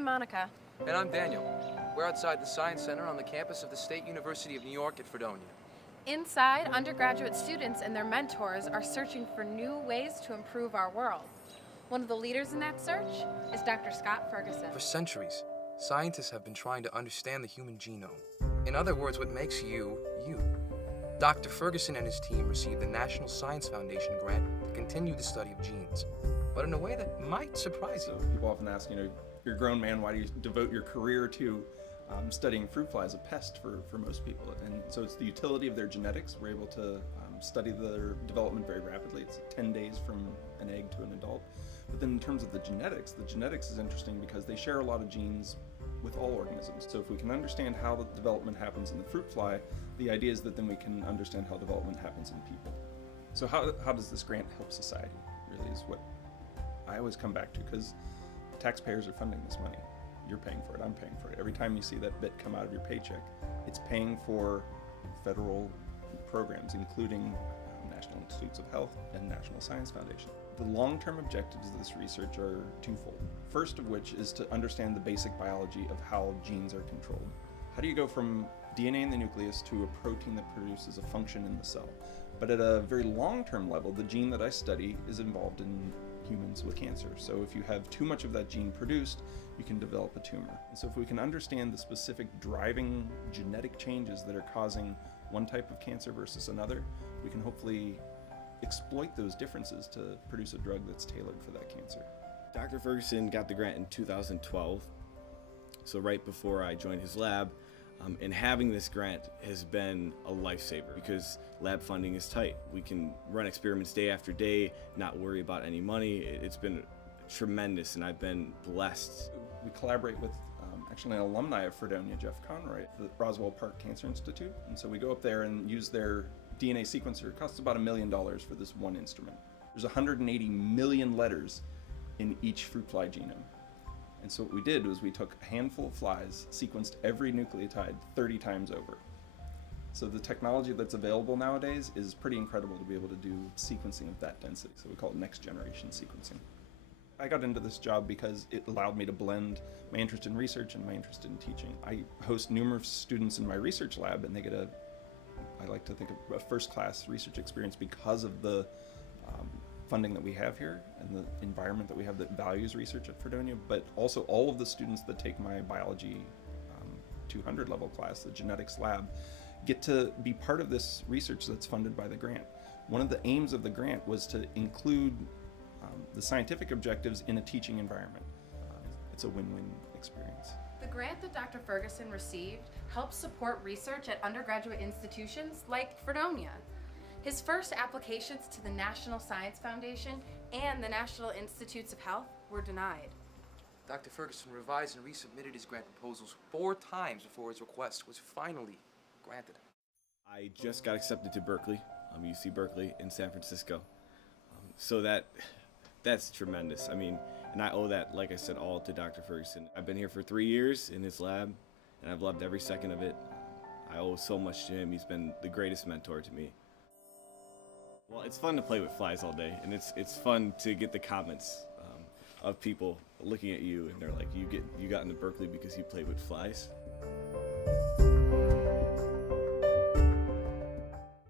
I'm Monica. And I'm Daniel. We're outside the Science Center on the campus of the State University of New York at Fredonia. Inside, undergraduate students and their mentors are searching for new ways to improve our world. One of the leaders in that search is Dr. Scott Ferguson. For centuries, scientists have been trying to understand the human genome. In other words, what makes you, you. Dr. Ferguson and his team received the National Science Foundation grant to continue the study of genes, but in a way that might surprise you. People often ask, you're a grown man, why do you devote your career to studying fruit fly as a pest for most people? And so it's the utility of their genetics. We're able to study their development very rapidly. It's 10 days from an egg to an adult. But then in terms of the genetics is interesting because they share a lot of genes with all organisms. So if we can understand how the development happens in the fruit fly, the idea is that then we can understand how development happens in people. So how does this grant help society, really, is what I always come back to, because taxpayers are funding this money. You're paying for it, I'm paying for it. Every time you see that bit come out of your paycheck, it's paying for federal programs, including National Institutes of Health and National Science Foundation. The long-term objectives of this research are twofold. First of which is to understand the basic biology of how genes are controlled. How do you go from DNA in the nucleus to a protein that produces a function in the cell? But at a very long-term level, the gene that I study is involved in humans with cancer. So if you have too much of that gene produced, you can develop a tumor. And so if we can understand the specific driving genetic changes that are causing one type of cancer versus another, we can hopefully exploit those differences to produce a drug that's tailored for that cancer. Dr. Ferguson got the grant in 2012, so right before I joined his lab, and having this grant has been a lifesaver because lab funding is tight. We can run experiments day after day, not worry about any money. It's been tremendous, and I've been blessed. We collaborate with actually an alumni of Fredonia, Jeff Conroy, at the Roswell Park Cancer Institute. And so we go up there and use their DNA sequencer. It costs about $1 million for this one instrument. There's 180 million letters in each fruit fly genome. And so what we did was we took a handful of flies, sequenced every nucleotide 30 times over. So the technology that's available nowadays is pretty incredible to be able to do sequencing of that density. So we call it next generation sequencing. I got into this job because it allowed me to blend my interest in research and my interest in teaching. I host numerous students in my research lab, and they get I like to think of a first-class research experience because of the funding that we have here and the environment that we have that values research at Fredonia, but also all of the students that take my biology 200 level class, the genetics lab, get to be part of this research that's funded by the grant. One of the aims of the grant was to include the scientific objectives in a teaching environment. It's a win-win experience. The grant that Dr. Ferguson received helps support research at undergraduate institutions like Fredonia. His first applications to the National Science Foundation and the National Institutes of Health were denied. Dr. Ferguson revised and resubmitted his grant proposals 4 times before his request was finally granted. I just got accepted to Berkeley, UC Berkeley in San Francisco. So that's tremendous. And I owe that, like I said, all to Dr. Ferguson. I've been here for 3 years in his lab, and I've loved every second of it. I owe so much to him. He's been the greatest mentor to me. Well, it's fun to play with flies all day, and it's fun to get the comments of people looking at you, and they're like, you got into Berkeley because you played with flies?